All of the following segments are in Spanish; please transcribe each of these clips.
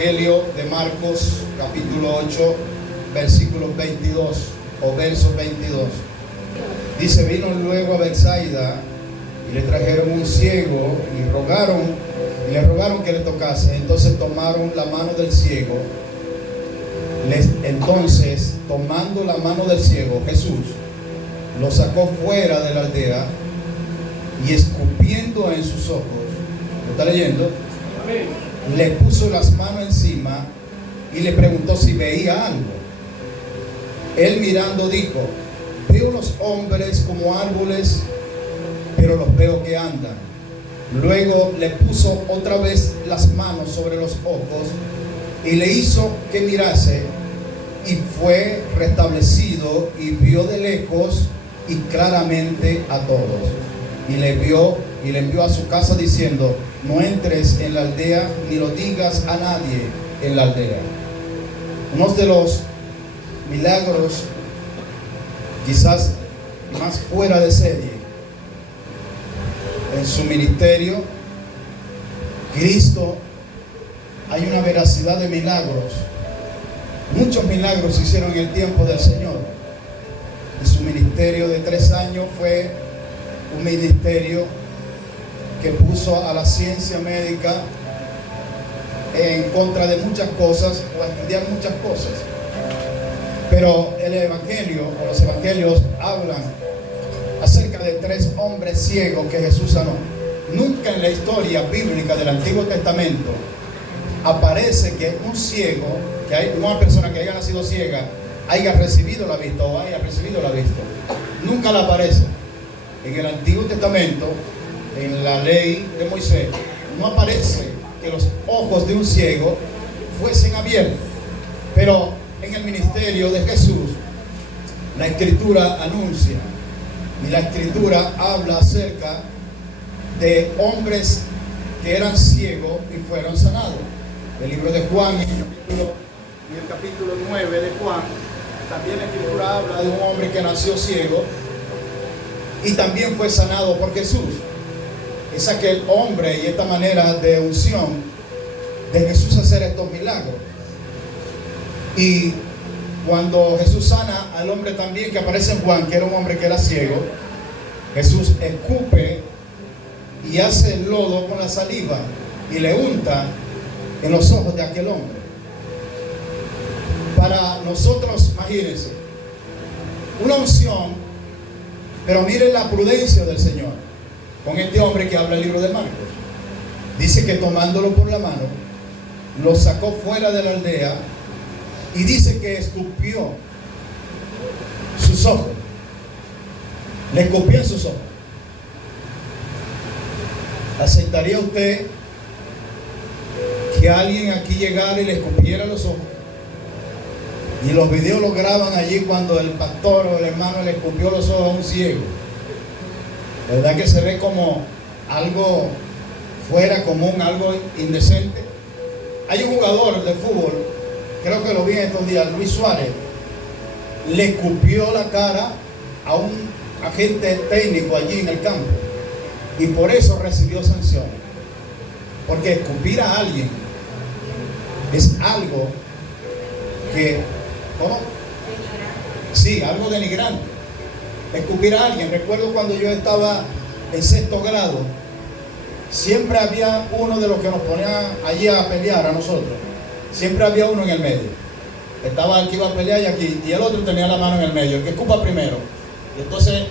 Evangelio de Marcos, capítulo 8, versículos 22 o verso 22. Dice: vino luego a Betsaida y le trajeron un ciego y le rogaron que le tocase. Entonces tomaron la mano del ciego. Entonces, tomando la mano del ciego, Jesús lo sacó fuera de la aldea y escupiendo en sus ojos, ¿lo está leyendo? Le puso las manos encima y le preguntó si veía algo. Él mirando dijo: veo unos hombres como árboles, pero los veo que andan. Luego le puso otra vez las manos sobre los ojos y le hizo que mirase, y fue restablecido y vio de lejos y claramente a todos. Y le envió a su casa diciendo: no entres en la aldea ni lo digas a nadie en la aldea. Uno de los milagros quizás más fuera de serie en su ministerio, Cristo, hay una veracidad de milagros. Muchos milagros se hicieron en el tiempo del Señor. Y su ministerio de 3 años fue un ministerio que puso a la ciencia médica en contra de muchas cosas, o a estudiar muchas cosas. Pero el evangelio, o los evangelios, hablan acerca de 3 hombres ciegos que Jesús sanó. Nunca en la historia bíblica del Antiguo Testamento aparece que un ciego, que hay una persona que haya nacido ciega, haya recibido la vista o haya recibido la vista. Nunca la aparece. En el Antiguo Testamento, en la ley de Moisés, no aparece que los ojos de un ciego fuesen abiertos. Pero en el ministerio de Jesús, la Escritura anuncia, y la Escritura habla acerca de hombres que eran ciegos y fueron sanados. El libro de Juan, en el capítulo 9 de Juan, también la Escritura habla de un hombre que nació ciego y también fue sanado por Jesús. Es aquel hombre y esta manera de unción de Jesús hacer estos milagros. Y cuando Jesús sana al hombre también que aparece en Juan, que era un hombre que era ciego, Jesús escupe y hace el lodo con la saliva y le unta en los ojos de aquel hombre. Para nosotros, imagínense, una unción, pero miren la prudencia del Señor con este hombre que habla el libro de Marcos. Dice que tomándolo por la mano, lo sacó fuera de la aldea y dice que escupió sus ojos. Le escupió en sus ojos. ¿Aceptaría usted que alguien aquí llegara y le escupiera los ojos? Y los videos lo graban allí cuando el pastor o el hermano le escupió los ojos a un ciego. ¿Verdad que se ve como algo fuera común, algo indecente? Hay un jugador de fútbol, creo que lo vi en estos días, Luis Suárez, le escupió la cara a un agente técnico allí en el campo y por eso recibió sanciones. Porque escupir a alguien es algo que, ¿cómo? Sí, algo denigrante. Escupir a alguien. Recuerdo cuando yo estaba en 6º grado, siempre había uno de los que nos ponía allí a pelear a nosotros. Siempre había uno en el medio. Estaba el que iba a pelear y aquí, y el otro tenía la mano en el medio, el que escupa primero. Y entonces,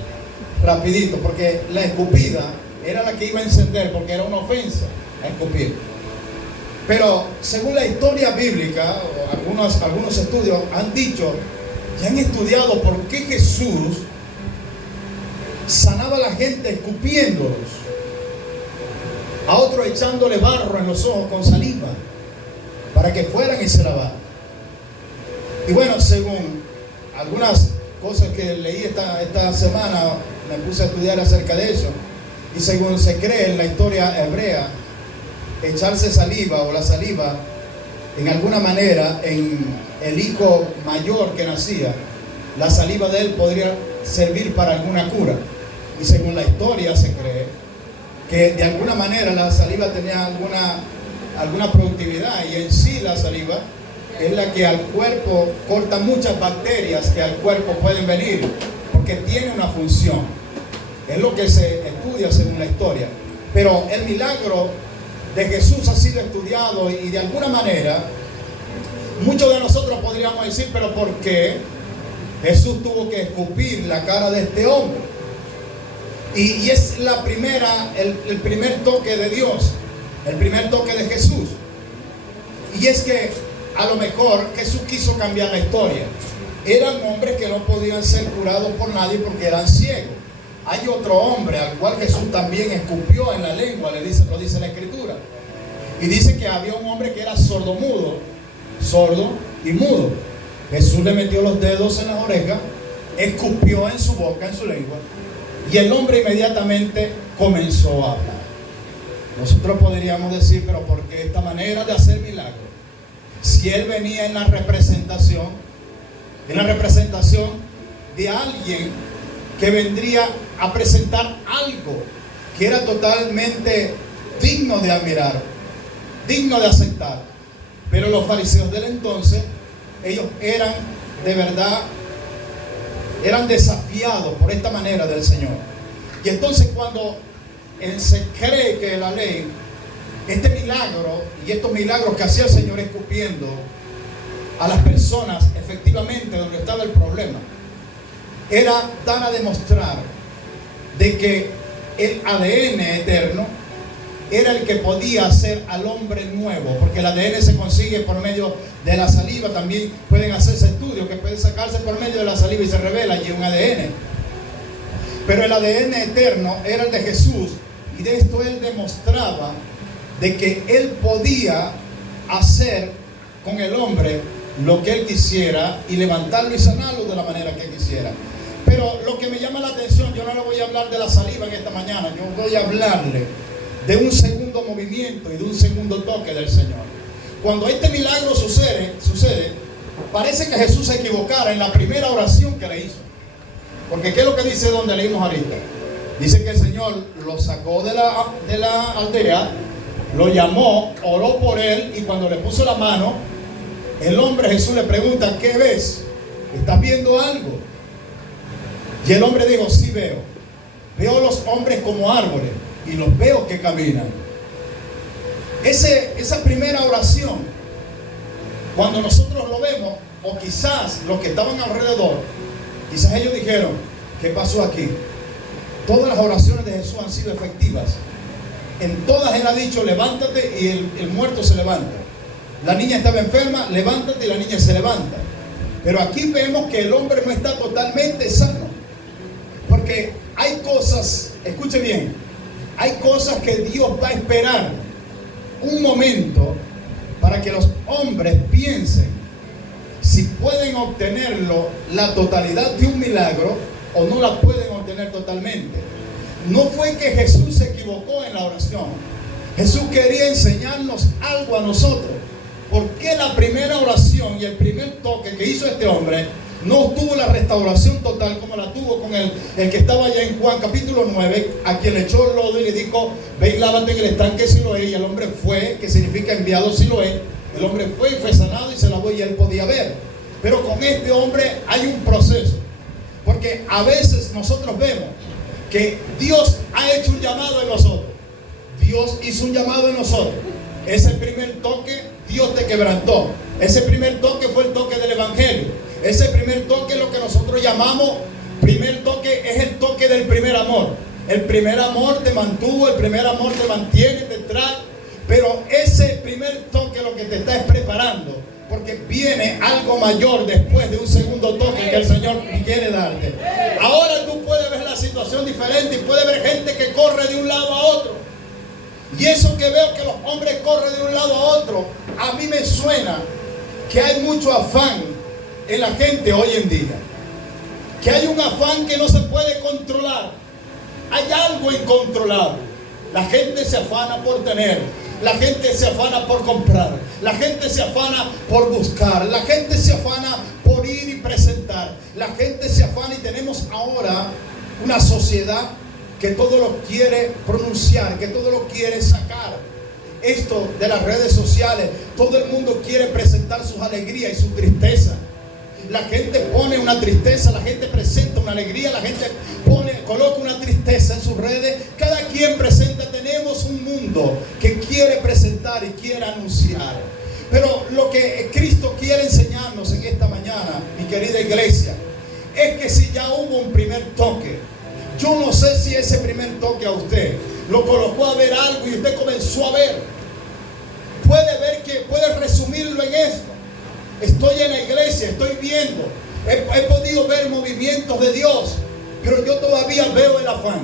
rapidito, porque la escupida era la que iba a encender, porque era una ofensa a escupir. Pero según la historia bíblica, algunos estudios han dicho y han estudiado por qué Jesús sanaba a la gente escupiéndolos, a otros echándole barro en los ojos con saliva para que fueran y se lavaran. Y bueno, según algunas cosas que leí esta semana, me puse a estudiar acerca de eso, y según se cree en la historia hebrea, echarse saliva o la saliva en alguna manera en el hijo mayor que nacía, la saliva de él podría servir para alguna cura. Y según la historia se cree que de alguna manera la saliva tenía alguna productividad, y en sí la saliva es la que al cuerpo corta muchas bacterias que al cuerpo pueden venir, porque tiene una función. Es lo que se estudia según la historia. Pero el milagro de Jesús ha sido estudiado y de alguna manera muchos de nosotros podríamos decir, pero ¿por qué Jesús tuvo que escupir la cara de este hombre? Y es el primer toque de Dios, el primer toque de Jesús. Y es que a lo mejor Jesús quiso cambiar la historia. Eran hombres que no podían ser curados por nadie porque eran ciegos. Hay otro hombre al cual Jesús también escupió en la lengua, lo dice la Escritura. Y dice que había un hombre que era sordo y mudo. Jesús le metió los dedos en las orejas, escupió en su boca, en su lengua, y el hombre inmediatamente comenzó a hablar. Nosotros podríamos decir, pero ¿por qué esta manera de hacer milagros? Si él venía en la representación de alguien que vendría a presentar algo que era totalmente digno de admirar, digno de aceptar. Pero los fariseos del entonces, ellos eran de verdad, eran desafiados por esta manera del Señor. Y entonces cuando se cree que la ley, este milagro y estos milagros que hacía el Señor escupiendo a las personas, efectivamente donde estaba el problema, era dar a demostrar de que el ADN eterno era el que podía hacer al hombre nuevo, porque el ADN se consigue por medio de la saliva. También pueden hacerse estudios que pueden sacarse por medio de la saliva y se revela allí un ADN. Pero el ADN eterno era el de Jesús, y de esto él demostraba de que él podía hacer con el hombre lo que él quisiera y levantarlo y sanarlo de la manera que él quisiera. Pero lo que me llama la atención, yo no le voy a hablar de la saliva en esta mañana, yo voy a hablarle de un segundo movimiento y de un segundo toque del Señor. Cuando este milagro sucede, parece que Jesús se equivocara en la primera oración que le hizo. Porque ¿qué es lo que dice donde leímos ahorita? Dice que el Señor lo sacó de la aldea, lo llamó, oró por él, y cuando le puso la mano, el hombre, Jesús le pregunta, ¿qué ves? ¿Estás viendo algo? Y el hombre dijo, sí veo. Veo los hombres como árboles y los veo que caminan. Esa primera oración, cuando nosotros lo vemos, o quizás los que estaban alrededor, quizás ellos dijeron, ¿qué pasó aquí? Todas las oraciones de Jesús han sido efectivas. En todas él ha dicho, levántate, y el muerto se levanta. La niña estaba enferma, levántate, y la niña se levanta. Pero aquí vemos que el hombre no está totalmente sano. Porque hay cosas, escuche bien, hay cosas que Dios va a esperar un momento para que los hombres piensen si pueden obtenerlo, la totalidad de un milagro, o no la pueden obtener totalmente. No fue que Jesús se equivocó en la oración. Jesús quería enseñarnos algo a nosotros. ¿Por qué la primera oración y el primer toque que hizo este hombre no tuvo la restauración total como la tuvo con el que estaba allá en Juan capítulo 9, a quien le echó el lodo y le dijo, ve y lávate en el estanque Siloé? Y el hombre fue, que significa enviado Siloé. El hombre fue y fue sanado y se lavó y él podía ver. Pero con este hombre hay un proceso, porque a veces nosotros vemos que Dios ha hecho un llamado en nosotros. Dios hizo un llamado en nosotros. Ese primer toque Dios te quebrantó. Ese primer toque fue el toque del Evangelio. Ese primer toque es lo que nosotros llamamos primer toque, es el toque del primer amor. El primer amor te mantuvo, el primer amor te mantiene, te trae. Pero ese primer toque lo que te está es preparando, porque viene algo mayor después de un segundo toque que el Señor quiere darte. Ahora tú puedes ver la situación diferente y puedes ver gente que corre de un lado a otro. Y eso que veo que los hombres corren de un lado a otro, a mí me suena que hay mucho afán en la gente hoy en día. Que hay un afán que no se puede controlar. Hay algo incontrolable. La gente se afana por tener. La gente se afana por comprar. La gente se afana por buscar. La gente se afana por ir y presentar. La gente se afana, y tenemos ahora una sociedad que todo lo quiere pronunciar, que todo lo quiere sacar. esto de las redes sociales, todo el mundo quiere presentar sus alegrías y su tristeza. La gente pone una tristeza, la gente presenta una alegría, la gente coloca una tristeza en sus redes. Cada quien presenta. Tenemos un mundo que quiere presentar y quiere anunciar. Pero lo que Cristo quiere enseñarnos en esta mañana, mi querida iglesia, es que si ya hubo un primer toque, yo no sé si ese primer toque a usted lo colocó a ver algo y usted comenzó a ver. Puede resumirlo en esto. Estoy en la iglesia, estoy viendo, he podido ver movimientos de Dios, pero yo todavía veo el afán,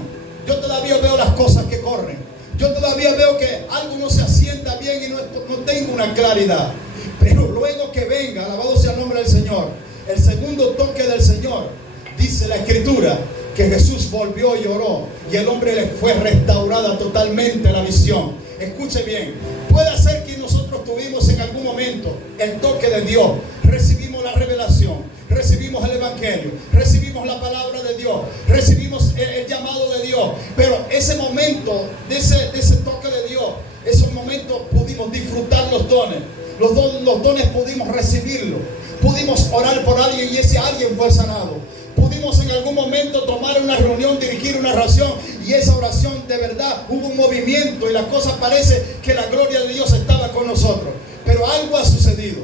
yo todavía veo las cosas que corren, yo todavía veo que algo no se asienta bien y no tengo una claridad. Pero luego que venga, alabado sea el nombre del Señor, el segundo toque del Señor, dice la Escritura que Jesús volvió y oró y el hombre le fue restaurada totalmente la visión. Escuche bien, puede ser que nosotros tuvimos en algún momento el toque de Dios, recibimos la revelación, recibimos el evangelio, recibimos la palabra de Dios, recibimos el llamado de Dios, pero ese momento de ese toque de Dios, esos momentos pudimos disfrutar los dones, los dones pudimos recibirlos, pudimos orar por alguien y ese alguien fue sanado. Pudimos en algún momento tomar una reunión, dirigir una oración y esa oración de verdad hubo un movimiento y la cosa parece que la gloria de Dios estaba con nosotros. Pero algo ha sucedido.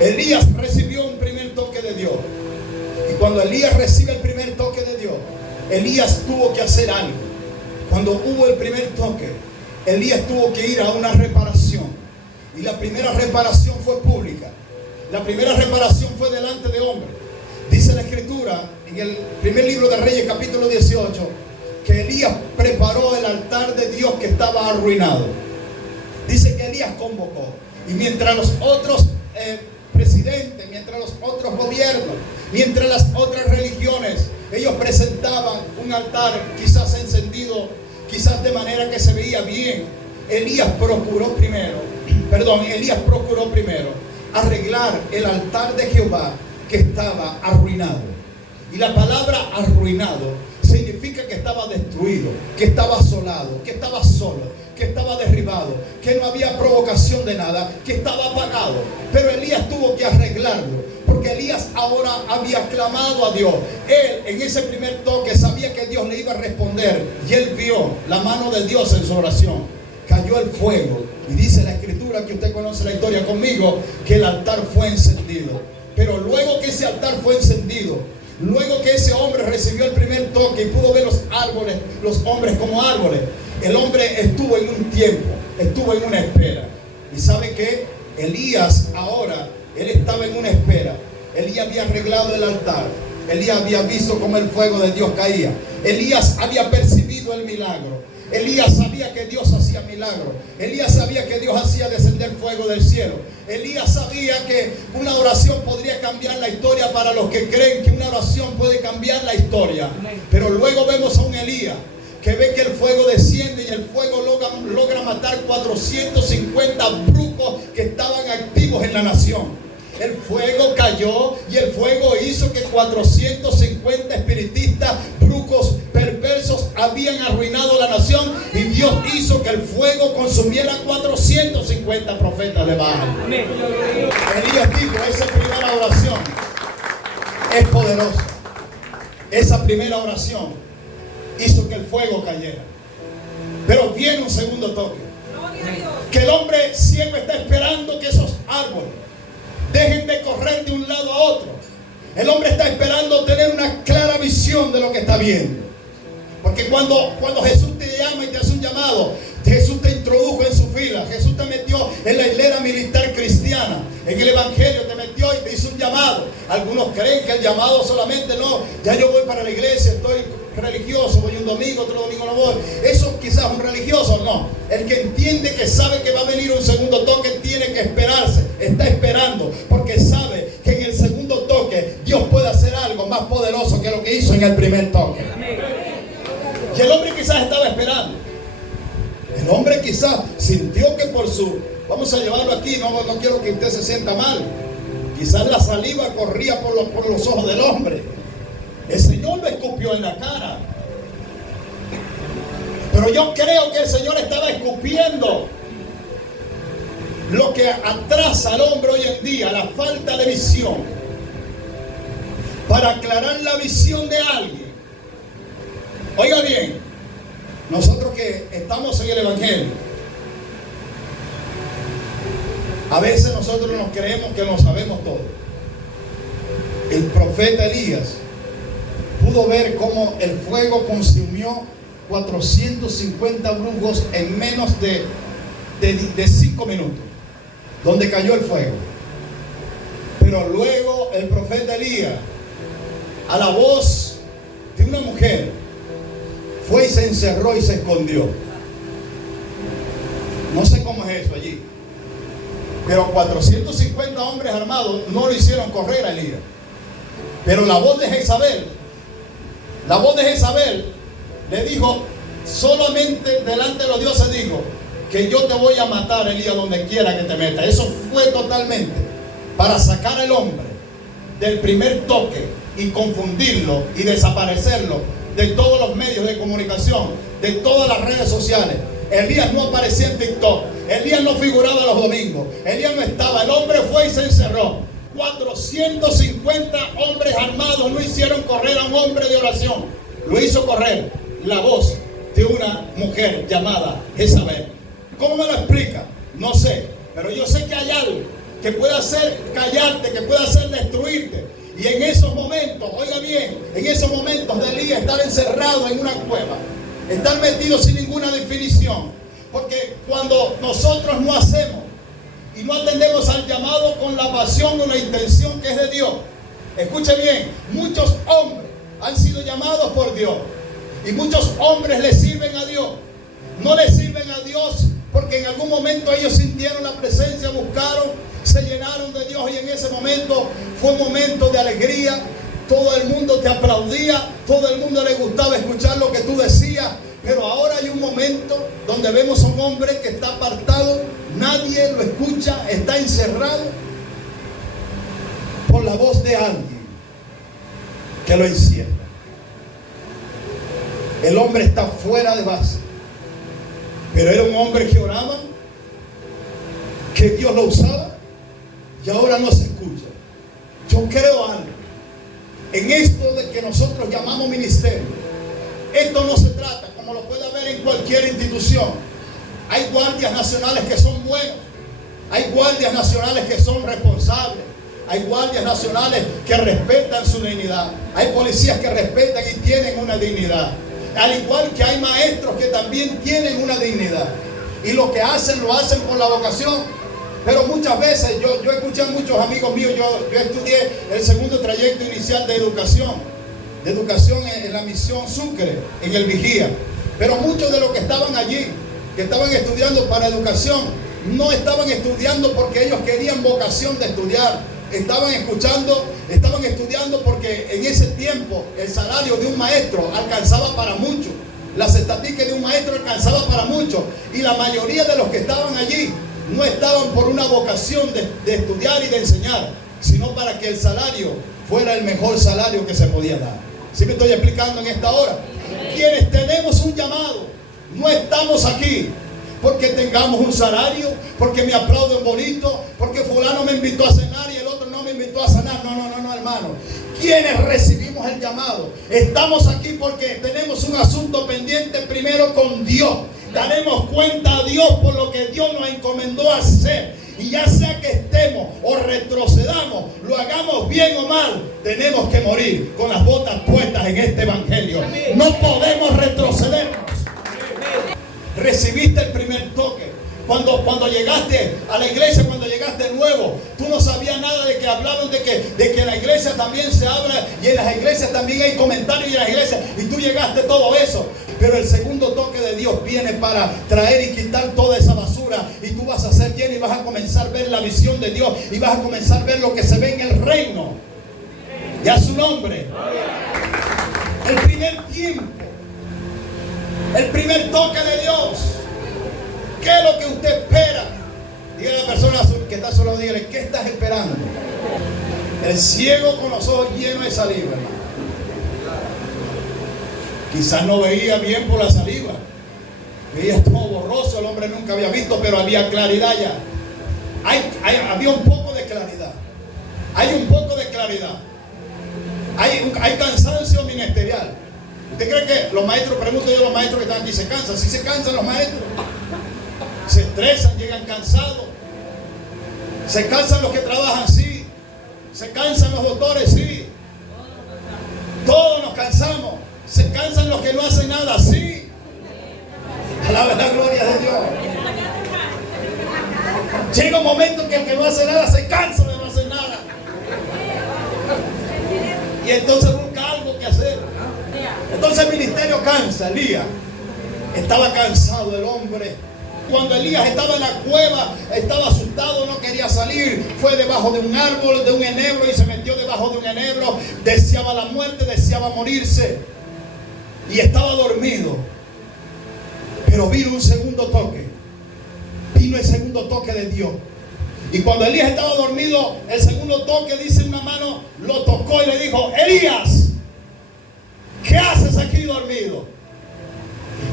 Elías recibió un primer toque de Dios y cuando Elías recibe el primer toque de Dios, Elías tuvo que hacer algo. Cuando hubo el primer toque, Elías tuvo que ir a una reparación y la primera reparación fue pública. La primera reparación fue delante de hombres. Dice la Escritura en el primer libro de Reyes, capítulo 18, que Elías preparó el altar de Dios que estaba arruinado. Dice que Elías convocó. Y mientras los otros presidentes, mientras los otros gobiernos, mientras las otras religiones, ellos presentaban un altar quizás encendido, quizás de manera que se veía bien, Elías procuró primero arreglar el altar de Jehová que estaba arruinado. Y la palabra arruinado significa que estaba destruido, que estaba asolado, que estaba solo, que estaba derribado, que no había provocación de nada, que estaba apagado. Pero Elías tuvo que arreglarlo, porque Elías ahora había clamado a Dios. Él en ese primer toque sabía que Dios le iba a responder y él vio la mano de Dios en su oración. Cayó el fuego y dice la Escritura, que usted conoce la historia conmigo, que el altar fue encendido. Pero luego que ese altar fue encendido, luego que ese hombre recibió el primer toque y pudo ver los hombres como árboles, el hombre estuvo en un tiempo, estuvo en una espera. ¿Y sabe qué? Elías ahora, él estaba en una espera. Elías había arreglado el altar. Elías había visto cómo el fuego de Dios caía. Elías había percibido el milagro. Elías sabía que Dios hacía milagros. Elías sabía que Dios hacía descender fuego del cielo. Elías sabía que una oración podría cambiar la historia para los que creen que una oración puede cambiar la historia. Pero luego vemos a un Elías que ve que el fuego desciende y el fuego logra matar 450 brucos que estaban activos en la nación. El fuego cayó y el fuego hizo que 450 espiritistas, brucos, perversos habían arruinado la nación, y Dios hizo que el fuego consumiera 450 profetas de Baal. Elías dijo, esa primera oración es poderosa. Esa primera oración hizo que el fuego cayera. Pero viene un segundo toque, que el hombre siempre está esperando que esos árboles dejen de correr de un lado a otro. El hombre está esperando tener una clara visión de lo que está viendo. Porque cuando Jesús te llama y te hace un llamado, Jesús te introdujo en su fila, Jesús te metió en la hilera militar cristiana, en el evangelio te metió y te hizo un llamado. Algunos creen que el llamado solamente ya yo voy para la iglesia, estoy religioso, voy un domingo, otro domingo no voy. Eso quizás un religioso, no. El que entiende, que sabe que va a venir un segundo toque, tiene que esperarse, está esperando, porque sabe que en el segundo toque Dios puede hacer algo más poderoso que lo que hizo en el primer toque. Y el hombre quizás estaba esperando. El hombre quizás sintió que vamos a llevarlo aquí, no quiero que usted se sienta mal. Quizás la saliva corría por los ojos del hombre. El Señor lo escupió en la cara. Pero yo creo que el Señor estaba escupiendo lo que atrasa al hombre hoy en día, la falta de visión, para aclarar la visión de alguien. Oiga bien, nosotros que estamos en el Evangelio, a veces nosotros nos creemos que lo sabemos todo. El profeta Elías pudo ver cómo el fuego consumió 450 brujos en menos de 5 minutos, donde cayó el fuego. Pero luego el profeta Elías, a la voz de una mujer, fue y se encerró y se escondió. No sé cómo es eso allí, pero 450 hombres armados no lo hicieron correr a Elías. Pero la voz de Jezabel le dijo, solamente delante de los dioses digo que yo te voy a matar, Elías, donde quiera que te metas. Eso fue totalmente para sacar al hombre del primer toque y confundirlo y desaparecerlo de todos los medios de comunicación, de todas las redes sociales. Elías no aparecía en TikTok, Elías no figuraba los domingos, Elías no estaba. El hombre fue y se encerró. 450 hombres armados no hicieron correr a un hombre de oración, lo hizo correr la voz de una mujer llamada Jezabel. ¿Cómo me lo explica? No sé, pero yo sé que hay algo que puede hacer callarte, que puede hacer destruirte. Y en esos momentos, oiga bien, en esos momentos de Elías estar encerrado en una cueva, estar metido sin ninguna definición, porque cuando nosotros no hacemos y no atendemos al llamado con la pasión o la intención que es de Dios, escuche bien, muchos hombres han sido llamados por Dios y muchos hombres le sirven a Dios. No le sirven a Dios porque en algún momento ellos sintieron la presencia, buscaron, se llenaron de Dios y en ese momento fue un momento de alegría. Todo el mundo te aplaudía, todo el mundo le gustaba escuchar lo que tú decías. Pero ahora hay un momento donde vemos a un hombre que está apartado, nadie lo escucha, está encerrado por la voz de alguien que lo encierra. El hombre está fuera de base, pero era un hombre que oraba, que Dios lo usaba y ahora no se escucha. Yo creo algo en esto de que nosotros llamamos ministerio. Esto no se trata, como lo puede haber en cualquier institución. Hay guardias nacionales que son buenos, hay guardias nacionales que son responsables, hay guardias nacionales que respetan su dignidad, hay policías que respetan y tienen una dignidad, al igual que hay maestros que también tienen una dignidad y lo que hacen lo hacen por la vocación. Pero muchas veces yo escuché a muchos amigos míos, yo estudié el segundo trayecto inicial de educación en la misión Sucre, en el Vigía. Pero muchos de los que estaban allí, que estaban estudiando para educación, no estaban estudiando porque ellos querían vocación de estudiar. Estaban estudiando porque en ese tiempo el salario de un maestro alcanzaba para mucho. Las estadísticas de un maestro alcanzaba para mucho. Y la mayoría de los que estaban allí no estaban por una vocación de estudiar y de enseñar, sino para que el salario fuera el mejor salario que se podía dar. ¿Sí me estoy explicando en esta hora? Quienes tenemos un llamado, no estamos aquí porque tengamos un salario, porque me aplauden bonito, porque fulano me invitó a cenar y el otro no me invitó a cenar. No, hermano. Quienes recibimos el llamado, estamos aquí porque tenemos un asunto pendiente primero con Dios. Daremos cuenta a Dios por lo que Dios nos encomendó a hacer. Y ya sea que estemos o retrocedamos, lo hagamos bien o mal, tenemos que morir con las botas puestas en este evangelio. No podemos retrocedernos. Recibiste el primer toque. Cuando llegaste a la iglesia, cuando llegaste nuevo, tú no sabías nada de que hablaban de que en la iglesia también se habla y en las iglesias también hay comentarios y en las iglesias, y tú llegaste todo eso. Pero el segundo toque de Dios viene para traer y quitar toda esa basura y tú vas a ser lleno y vas a comenzar a ver la visión de Dios y vas a comenzar a ver lo que se ve en el reino. Y a su nombre. El primer tiempo, el primer toque de Dios. ¿Qué es lo que usted espera? Dígale a la persona que está solo, dígale, ¿qué estás esperando? El ciego con los ojos llenos de saliva, hermano. Quizás no veía bien por la saliva, Veía todo borroso, el hombre nunca había visto, pero había claridad ya. Había un poco de claridad. Hay un poco de claridad. Hay cansancio ministerial. ¿Usted cree que los maestros, pregunto yo a los maestros que están aquí, se cansan? Sí se cansan los maestros. Se estresan, llegan cansados. Se cansan los que trabajan, sí. Se cansan los doctores, sí. Todos nos cansamos. Se cansan los que no hacen nada, sí. Alaba la gloria de Dios. Llega un momento que el que no hace nada se cansa de no hacer nada. Y entonces busca algo que hacer. Entonces el ministerio cansa. Elías estaba cansado, el hombre. Cuando Elías estaba en la cueva, estaba asustado, no quería salir. Fue debajo de un árbol, de un enebro, y se metió debajo de un enebro. Deseaba la muerte, deseaba morirse. Y estaba dormido. Pero vino un segundo toque. Vino el segundo toque de Dios. Y cuando Elías estaba dormido, el segundo toque, dice, una mano lo tocó y le dijo: Elías, ¿qué haces aquí dormido?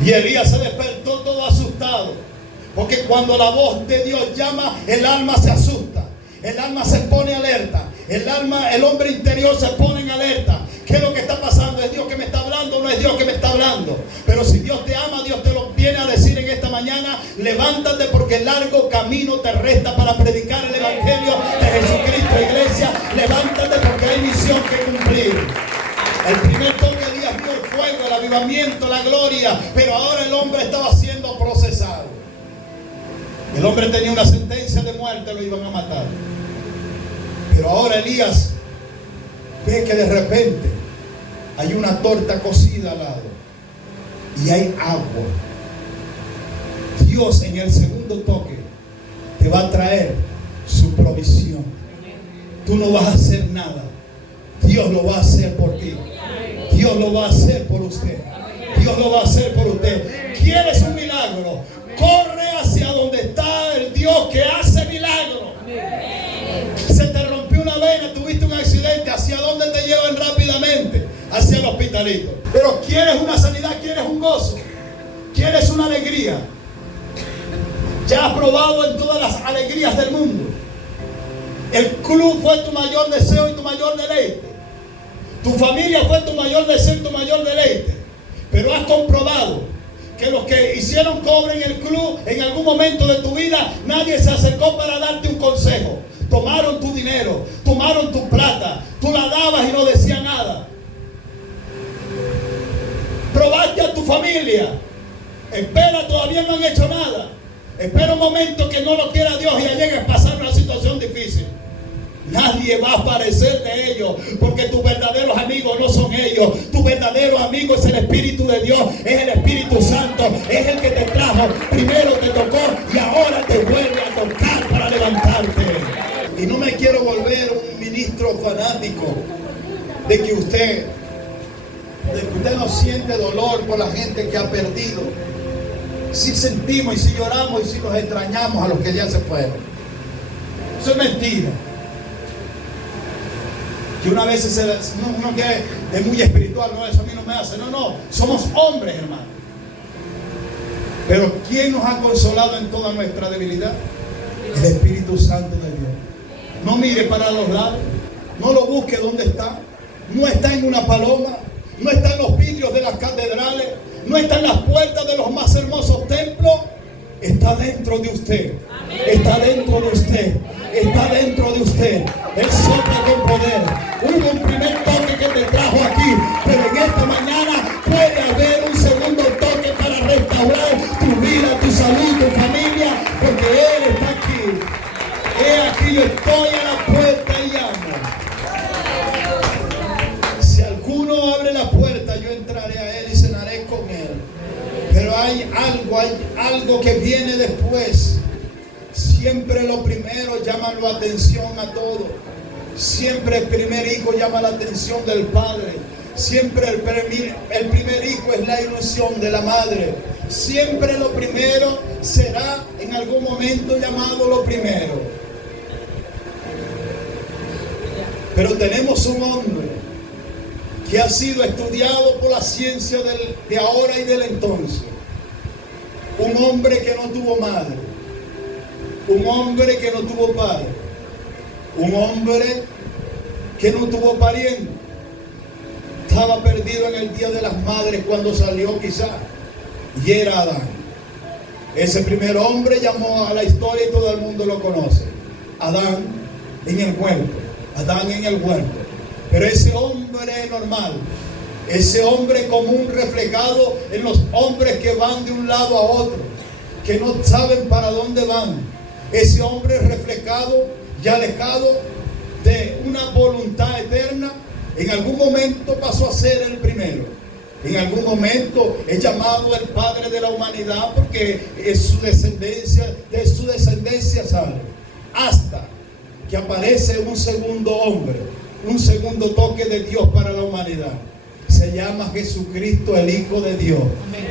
Y Elías se despertó todo asustado, porque cuando la voz de Dios llama, el alma se asusta, el alma se pone alerta, el hombre interior se pone en alerta. ¿Qué es lo que está pasando? ¿Es Dios que me está hablando o no es Dios que me está hablando? Pero si Dios te ama, Dios te lo viene a decir en esta mañana: levántate, porque el largo camino te resta para predicar el evangelio de Jesucristo. Iglesia, levántate, porque hay misión que cumplir. El primer toque de Elías vio el fuego, el avivamiento, la gloria, pero ahora el hombre estaba siendo procesado. El hombre tenía una sentencia de muerte, lo iban a matar. Pero ahora Elías ve que de repente hay una torta cocida al lado y hay agua. Dios en el segundo toque te va a traer su provisión. Tú no vas a hacer nada. Dios lo va a hacer por ti. Dios lo va a hacer por usted. Dios lo va a hacer por usted. ¿Quieres un milagro? Corre hacia donde está el Dios que hace milagros. Se te rompió una vena, tuviste un accidente. ¿Hacia dónde te llevan rápidamente? Hacia el hospitalito. Pero quieres una sanidad, quieres un gozo, quieres una alegría. Ya has probado en todas las alegrías del mundo. El club fue tu mayor deseo y tu mayor deleite. Tu familia fue tu mayor deseo y tu mayor deleite. Pero has comprobado que los que hicieron cobre en el club, en algún momento de tu vida, nadie se acercó para darte un consejo. Tomaron tu dinero, tomaron tu plata, tú la dabas y no decía nada. Probaste a tu familia. Espera, todavía no han hecho nada. Espera un momento que no lo quiera Dios y ya llegues a pasar una situación difícil. Nadie va a aparecer de ellos, porque tus verdaderos amigos no son ellos. Tu verdadero amigo es el Espíritu de Dios, es el Espíritu Santo, es el que te trajo. Primero te tocó y ahora te vuelve a tocar para levantarte. Y no me quiero volver un ministro fanático de que usted no siente dolor por la gente que ha perdido. Si sentimos y si lloramos y si los extrañamos a los que ya se fueron. Eso es mentira. Que una vez uno que es muy espiritual, no, eso a mí no me hace. No, somos hombres, hermano. Pero ¿quién nos ha consolado en toda nuestra debilidad? El Espíritu Santo de Dios. No mire para los lados, no lo busque donde está. No está en una paloma, no está en los vidrios de las catedrales, no está en las puertas de los más hermosos templos. Está dentro de usted. Está dentro de usted. Está dentro de usted. Él sopla con poder. Hubo un primer toque que te trajo aquí, pero en esta mañana puede haber un segundo toque para restaurar tu vida, tu salud, tu familia, porque Él está aquí. He aquí, yo estoy a la puerta y llamo. Si alguno abre la puerta, yo entraré a Él y cenaré con Él. Pero hay algo que viene después. Siempre lo primero llama la atención a todo. Siempre el primer hijo llama la atención del padre. Siempre el primer hijo es la ilusión de la madre. Siempre lo primero será en algún momento llamado lo primero. Pero tenemos un hombre que ha sido estudiado por la ciencia de ahora y del entonces. Un hombre que no tuvo madre, un hombre que no tuvo padre, un hombre que no tuvo pariente. Estaba perdido en el día de las madres cuando salió quizás, y era Adán. Ese primer hombre llamó a la historia y todo el mundo lo conoce. Adán en el huerto, Adán en el huerto. Pero ese hombre normal, ese hombre común reflejado en los hombres que van de un lado a otro, que no saben para dónde van. Ese hombre reflejado y alejado de una voluntad eterna, en algún momento pasó a ser el primero. En algún momento es llamado el padre de la humanidad porque es su descendencia, de su descendencia sale. Hasta que aparece un segundo hombre, un segundo toque de Dios para la humanidad. Se llama Jesucristo, el Hijo de Dios,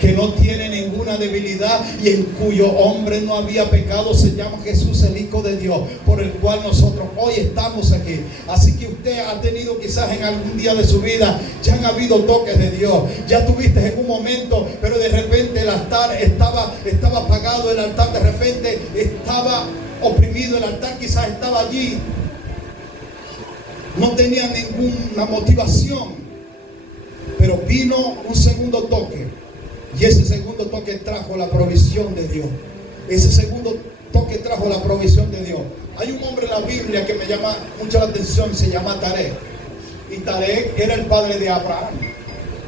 que no tiene ninguna debilidad y en cuyo hombre no había pecado. Se llama Jesús, el Hijo de Dios, por el cual nosotros hoy estamos aquí. Así que usted ha tenido quizás en algún día de su vida, ya han habido toques de Dios, ya tuviste en un momento, pero de repente el altar estaba apagado, el altar de repente estaba oprimido, el altar quizás estaba allí, no tenía ninguna motivación. Pero vino un segundo toque, y ese segundo toque trajo la provisión de Dios. Ese segundo toque trajo la provisión de Dios. Hay un hombre en la Biblia que me llama mucho la atención, se llama Taré. Y Taré era el padre de Abraham.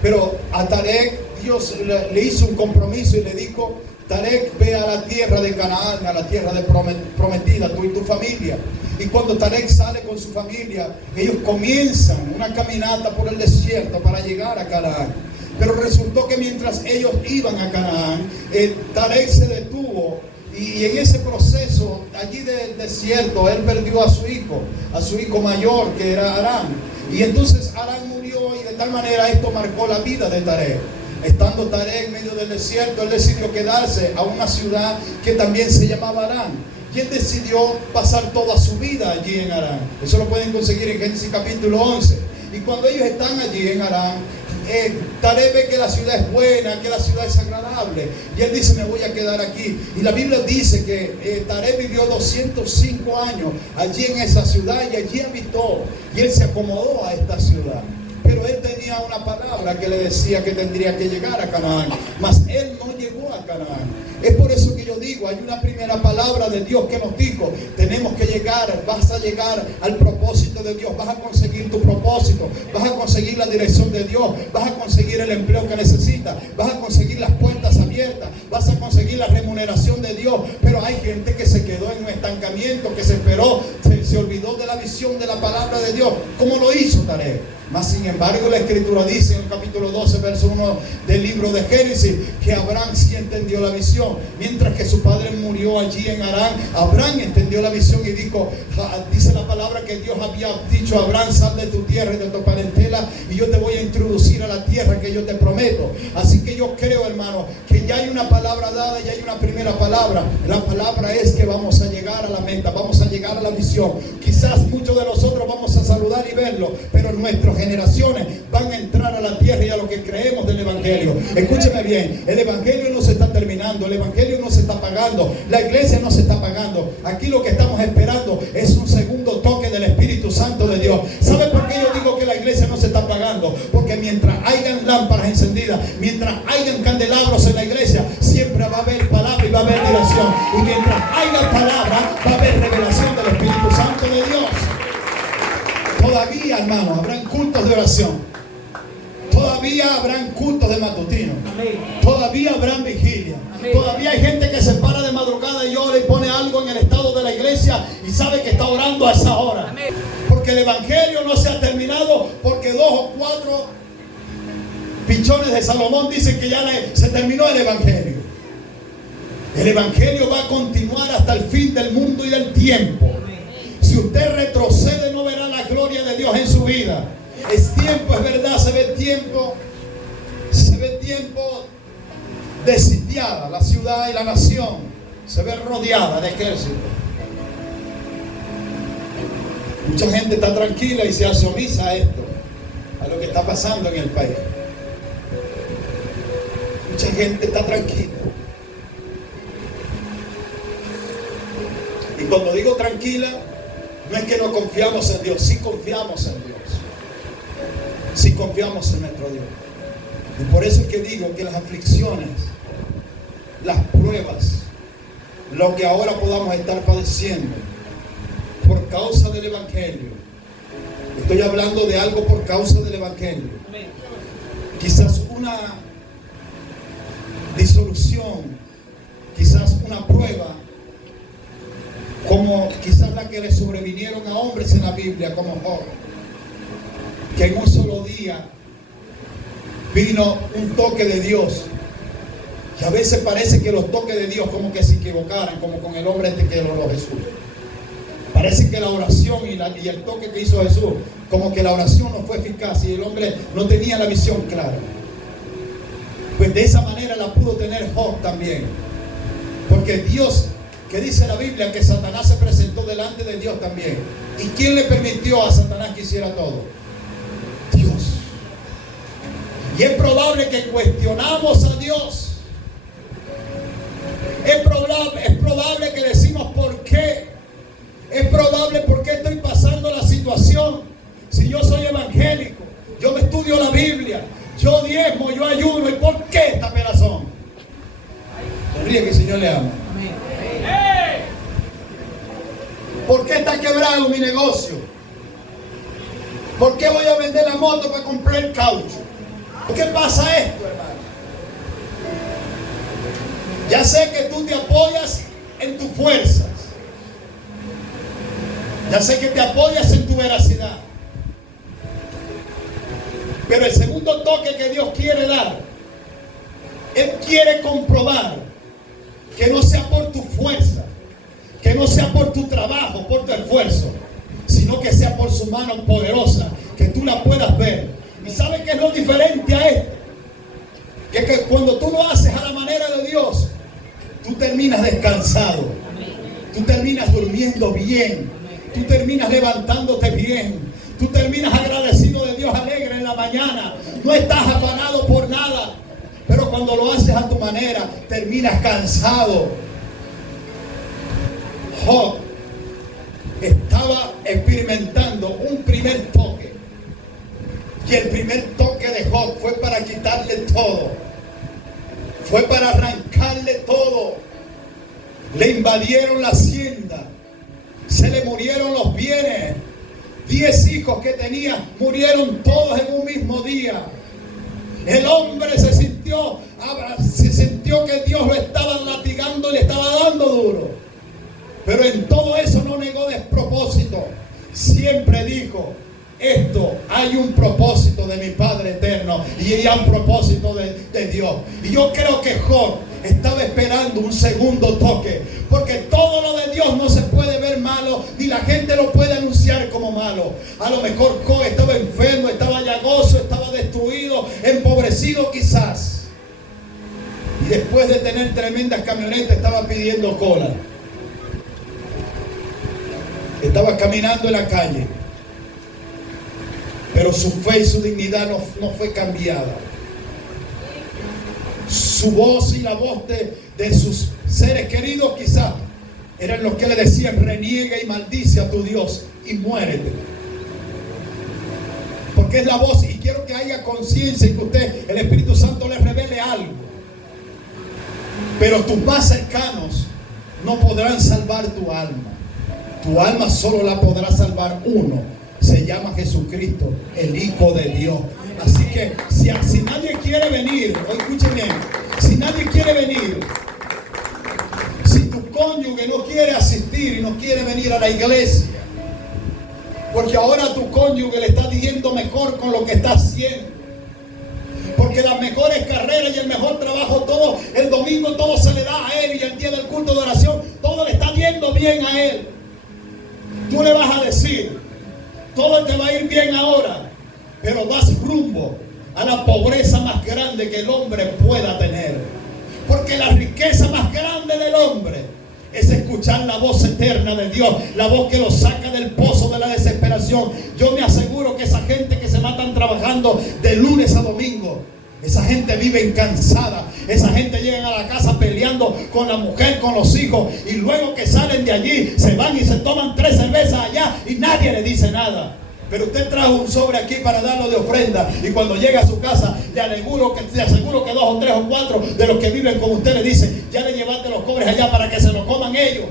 Pero a Taré Dios le hizo un compromiso y le dijo: Tarek, ve a la tierra de Canaán, a la tierra de prometida, tú y tu familia. Y cuando Tarek sale con su familia, ellos comienzan una caminata por el desierto para llegar a Canaán. Pero resultó que mientras ellos iban a Canaán, Tarek se detuvo. Y en ese proceso, allí del desierto, él perdió a su hijo mayor, que era Aram. Y entonces Aram murió, y de tal manera esto marcó la vida de Tarek. Estando Tarek en medio del desierto, él decidió quedarse a una ciudad que también se llamaba Aram. Y él decidió pasar toda su vida allí en Aram. Eso lo pueden conseguir en Génesis capítulo 11. Y cuando ellos están allí en Aram, Tarek ve que la ciudad es buena, que la ciudad es agradable. Y él dice: me voy a quedar aquí. Y la Biblia dice que Tarek vivió 205 años allí en esa ciudad, y allí habitó. Y él se acomodó a esta ciudad. Pero él tenía una palabra que le decía que tendría que llegar a Canaán, mas él no llegó a Canaán. Es por eso que yo digo, hay una primera palabra de Dios que nos dijo: tenemos que llegar, vas a llegar al propósito de Dios, vas a conseguir tu propósito, vas a conseguir la dirección de Dios, vas a conseguir el empleo que necesitas, vas a conseguir las puertas abiertas, vas a conseguir la remuneración de Dios. Pero hay gente que se quedó en un estancamiento, que se esperó, se olvidó de la visión de la palabra de Dios. ¿Cómo lo hizo Tarek? Mas sin embargo la Escritura dice en el capítulo 12, verso 1 del libro de Génesis, que Abraham sí entendió la visión. Mientras que su padre murió allí en Harán, Abraham entendió la visión y dijo, dice la palabra que Dios había dicho a Abraham: sal de tu tierra y de tu parentela, y yo te voy a introducir a la tierra que yo te prometo. Así que yo creo, hermano, que ya hay una palabra dada, ya hay una primera palabra. La palabra es que vamos a llegar a la meta, vamos a llegar a la visión. Quizás muchos de nosotros vamos a saludar y verlo, pero nuestras generaciones van a entrar a la tierra y a lo que creemos del Evangelio. Escúcheme bien, el Evangelio no se está terminando, el Evangelio no se está apagando, la iglesia no se está apagando. Aquí lo que estamos esperando es un segundo toque del Espíritu Santo de Dios. ¿Sabe por qué yo digo que la iglesia no se está apagando? Porque mientras hayan lámparas encendidas, mientras hayan candelabros en la iglesia, siempre va a haber palabra y va a haber dirección. Y mientras haya palabra, va a haber revelación del Espíritu Santo de Dios. Todavía, hermanos, habrán cultos de oración. Todavía habrán cultos de matutino. Todavía habrán vigilia. Todavía hay gente que se para de madrugada y ora y pone algo en el estado de la iglesia y sabe que está orando a esa hora. Porque el Evangelio no se ha terminado, porque 2 o 4 pichones de Salomón dicen que ya se terminó el Evangelio. El Evangelio va a continuar hasta el fin del mundo y del tiempo. Si usted retrocede, no verá la gloria de Dios en su vida. Es tiempo, es verdad, se ve tiempo de sitiada la ciudad y la nación, se ve rodeada de ejércitos. Mucha gente está tranquila y se hace omisa a esto, a lo que está pasando en el país. Mucha gente está tranquila. cuando digo tranquila, no es que no confiamos en Dios, sí confiamos en Dios. Sí confiamos en nuestro Dios. Y por eso es que digo que las aflicciones, las pruebas, lo que ahora podamos estar padeciendo por causa del Evangelio, estoy hablando de algo por causa del Evangelio, quizás una disolución, quizás una prueba, como quizás la que le sobrevinieron a hombres en la Biblia, como Job, que en un solo día vino un toque de Dios. Y a veces parece que los toques de Dios como que se equivocaran, como con el hombre este que oró Jesús. Parece que la oración y el toque que hizo Jesús, como que la oración no fue eficaz y el hombre no tenía la visión clara. Pues de esa manera la pudo tener Job también. Porque Dios, que dice la Biblia que Satanás se presentó delante de Dios también. ¿Y quién le permitió a Satanás que hiciera todo? Dios. Y es probable que cuestionamos a Dios. Es probable que decimos ¿por qué? Es probable ¿por qué estoy pasando la situación? Si yo soy evangélico, yo me estudio la Biblia, yo diezmo, yo ayuno, ¿y por qué esta pelazón? Sonríe que el Señor le ama. ¿Por qué está quebrado mi negocio? ¿Por qué voy a vender la moto para comprar el caucho? ¿Por qué pasa esto, hermano? Ya sé que tú te apoyas en tus fuerzas. Ya sé que te apoyas en tu veracidad. Pero el segundo toque que Dios quiere dar, Él quiere comprobar que no sea por tu fuerza, que no sea por tu trabajo, por tu esfuerzo, sino que sea por su mano poderosa, que tú la puedas ver. ¿Y sabes qué es lo diferente a esto? Que cuando tú lo haces a la manera de Dios, tú terminas descansado, tú terminas durmiendo bien, tú terminas levantándote bien, tú terminas agradecido de Dios, alegre en la mañana, no estás afanado por nada, pero cuando lo haces a tu manera, terminas cansado. Job estaba experimentando un primer toque, y el primer toque de Job fue para quitarle todo, fue para arrancarle todo. Le invadieron la hacienda, se le murieron los bienes, 10 hijos que tenía murieron todos en un mismo día. El hombre se sintió que Dios lo estaba latigando y le estaba dando duro, pero en todo eso no negó despropósito. Siempre dijo: esto, hay un propósito de mi Padre eterno y hay un propósito de Dios. Y yo creo que Job estaba esperando un segundo toque, porque todo lo de Dios no se puede ver malo, ni la gente lo puede anunciar como malo. A lo mejor Job estaba enfermo, estaba llagoso, estaba destruido, empobrecido quizás, y después de tener tremendas camionetas estaba pidiendo cola, estaba caminando en la calle. Pero su fe y su dignidad no fue cambiada. Su voz y la voz de sus seres queridos quizás eran los que le decían: reniega y maldice a tu Dios y muérete. Porque es la voz, y quiero que haya conciencia y que el Espíritu Santo le revele algo. Pero tus más cercanos no podrán salvar tu alma. Tu alma solo la podrá salvar uno. Se llama Jesucristo, el Hijo de Dios. Así que si nadie quiere venir, escuchen bien, si nadie quiere venir, si tu cónyuge no quiere asistir y no quiere venir a la iglesia, porque ahora tu cónyuge le está diciendo mejor con lo que está haciendo, porque las mejores carreras y el mejor trabajo, todo el domingo todo se le da a él, y el día del culto de oración todo le está yendo bien a él, tú le vas a decir: todo te va a ir bien ahora, pero vas rumbo a la pobreza más grande que el hombre pueda tener. Porque la riqueza más grande del hombre es escuchar la voz eterna de Dios, la voz que lo saca del pozo de la desesperación. Yo me aseguro que esa gente que se matan trabajando de lunes a domingo, Esa gente vive cansada. Esa gente llega a la casa peleando con la mujer, con los hijos, y luego que salen de allí se van y se toman 3 cervezas allá y nadie le dice nada. Pero usted trajo un sobre aquí para darlo de ofrenda, y cuando llega a su casa le aseguro que 2 o 3 o 4 de los que viven con usted le dicen: ya le llevaste los cobres allá para que se los coman ellos.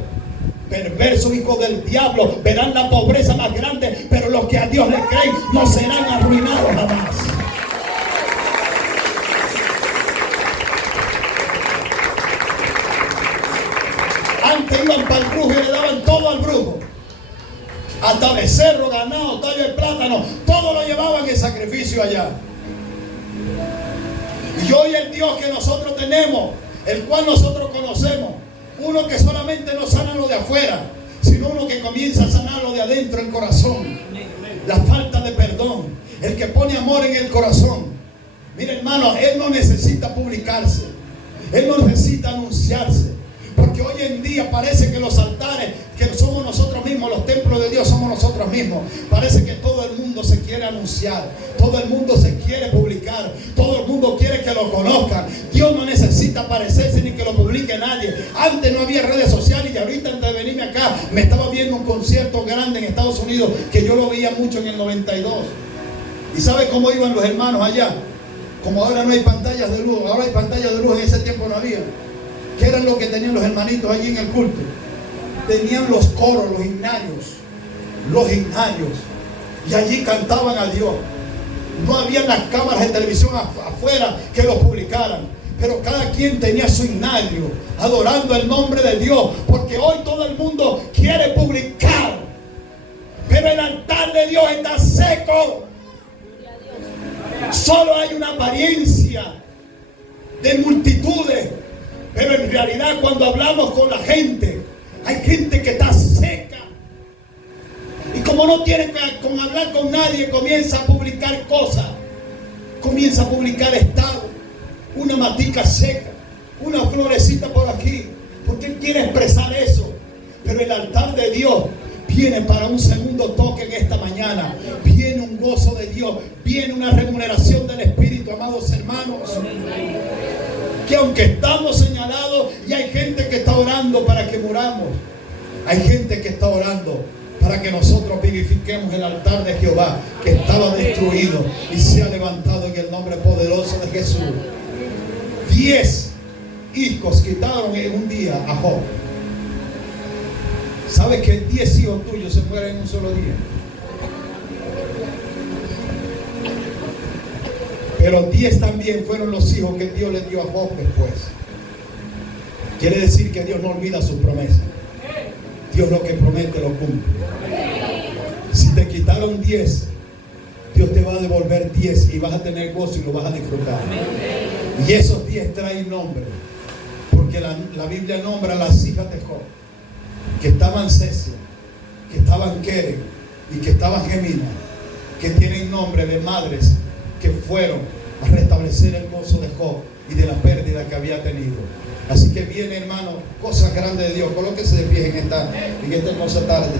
Perversos hijos del diablo, verán la pobreza más grande, pero los que a Dios le creen no serán arruinados jamás. Antes iban para el brujo y le daban todo al brujo, hasta becerro, ganado, tallo de plátano, todo lo llevaban en sacrificio allá. Y hoy el Dios que nosotros tenemos, el cual nosotros conocemos, uno que solamente no sana lo de afuera, sino uno que comienza a sanar lo de adentro, el corazón, la falta de perdón, el que pone amor en el corazón. Mira, hermano, Él no necesita publicarse, Él no necesita anunciarse. Porque hoy en día parece que los altares, que somos nosotros mismos, los templos de Dios somos nosotros mismos. Parece que todo el mundo se quiere anunciar, todo el mundo se quiere publicar, todo el mundo quiere que lo conozcan. Dios no necesita aparecerse ni que lo publique nadie. Antes no había redes sociales, y ahorita antes de venirme acá me estaba viendo un concierto grande en Estados Unidos que yo lo veía mucho en el 92. ¿Y sabe cómo iban los hermanos allá? Como ahora no hay pantallas de luz, ahora hay pantallas de luz, en ese tiempo no había. ¿Qué eran lo que tenían los hermanitos allí en el culto? Tenían los coros, los himnarios, y allí cantaban a Dios. No había las cámaras de televisión afuera que los publicaran, pero cada quien tenía su himnario, adorando el nombre de Dios, porque hoy todo el mundo quiere publicar, pero el altar de Dios está seco. Solo hay una apariencia de multitudes, pero en realidad cuando hablamos con la gente, hay gente que está seca. Y como no tiene con hablar con nadie, comienza a publicar cosas. Comienza a publicar estados, una matica seca, una florecita por aquí, porque él quiere expresar eso. Pero el altar de Dios viene para un segundo toque en esta mañana. Viene un gozo de Dios, viene una remuneración del Espíritu, amados hermanos. Que aunque estamos señalados, y hay gente que está orando para que muramos, hay gente que está orando para que nosotros vivifiquemos el altar de Jehová, que estaba destruido y se ha levantado en el nombre poderoso de Jesús. 10 hijos quitaron en un día a Job. ¿Sabes que 10 hijos tuyos se mueren en un solo día? Pero 10 también fueron los hijos que Dios le dio a Job después. Quiere decir que Dios no olvida sus promesas. Dios lo que promete lo cumple. Si te quitaron 10, Dios te va a devolver 10 y vas a tener gozo y lo vas a disfrutar. Y esos 10 traen nombre, porque la Biblia nombra a las hijas de Job, que estaban Cesia, que estaban Keren y que estaban Gemina, que tienen nombre de madres que fueron a restablecer el gozo de Job y de la pérdida que había tenido. Así que viene, hermano, cosas grandes de Dios. Colóquese de pie en esta hermosa tarde.